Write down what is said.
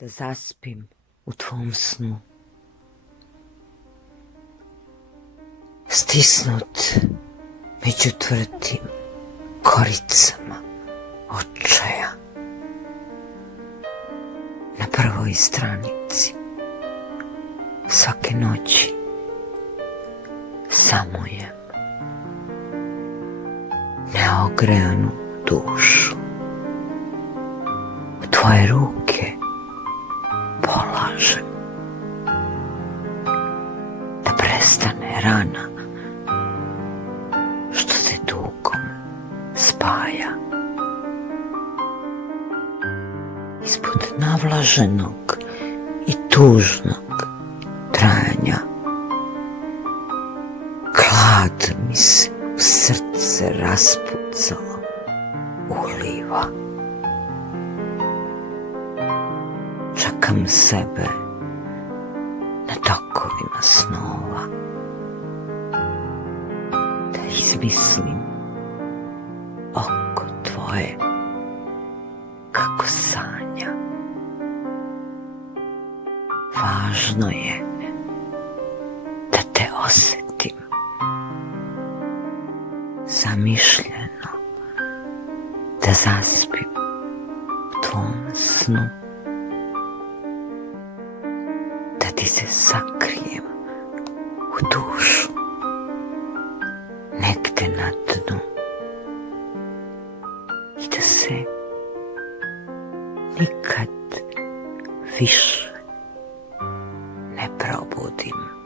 da zaspim u tvom snu. Stisnut među tvrdim koricama očaja. Na prvoj stranici svake noći samujem neogrejanu dušu. U tvoje ruke polažem da prestane rana što se tugom spaja. Ispod navlaženog i tužnog trajanja glad mi se u srce raspucalo uliva. Čekam sebe na tokovima snova, da izmislim oko tvoje kako sanja. Važno je da te osjetim zamišljeno, da zaspim u tvom snu, da ti se sakrijem u dušu negde na dnu i da se nikad više ne probudim.